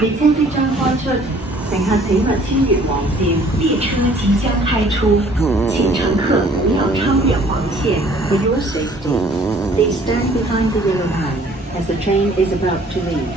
列車即將開出，乘客請勿超越黃線。列車即將開出，請乘客不要超越黃線。For your safety, please stand behind the yellow line as the train is about to leave.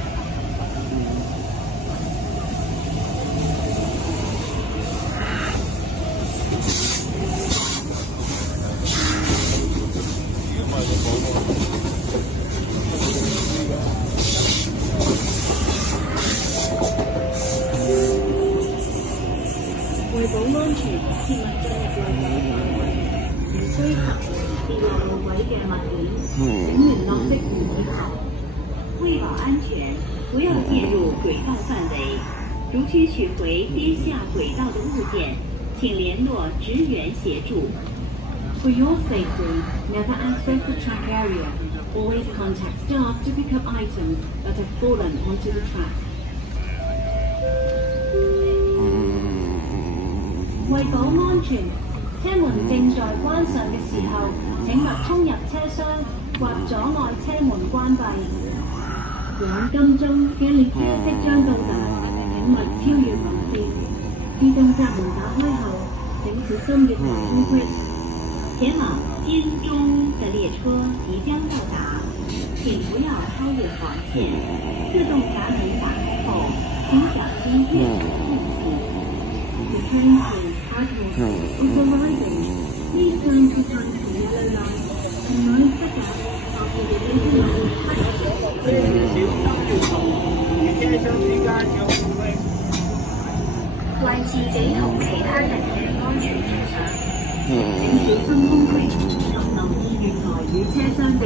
為保安全，切勿進入內部範圍，唔需拾跌落路軌嘅物件，請聯絡職員以求。為保安全，不要進入軌道範圍。如需取回跌下軌道的物件，請聯絡職員協助。For your safety, never access the track area. Always contact staff to pick up items that have fallen onto the track.為保安全，車門正在關上嘅時候，請勿衝入車廂或阻礙車門關閉。往金鐘嘅列車即將到達，請勿超越黃線。自動閘門打開後，請小心月台空隙。前往金鐘的列車即將到達，請不要超越黃線。自動閘門打開後，請小心月台空隙。The train is arriving. Please turn to turn to the yellow line and mind the gap after the yellow line. 小心月台與車廂之間有空隙。為自己同其他人嘅安全着想，請小心空隙，及留意月台與車廂地。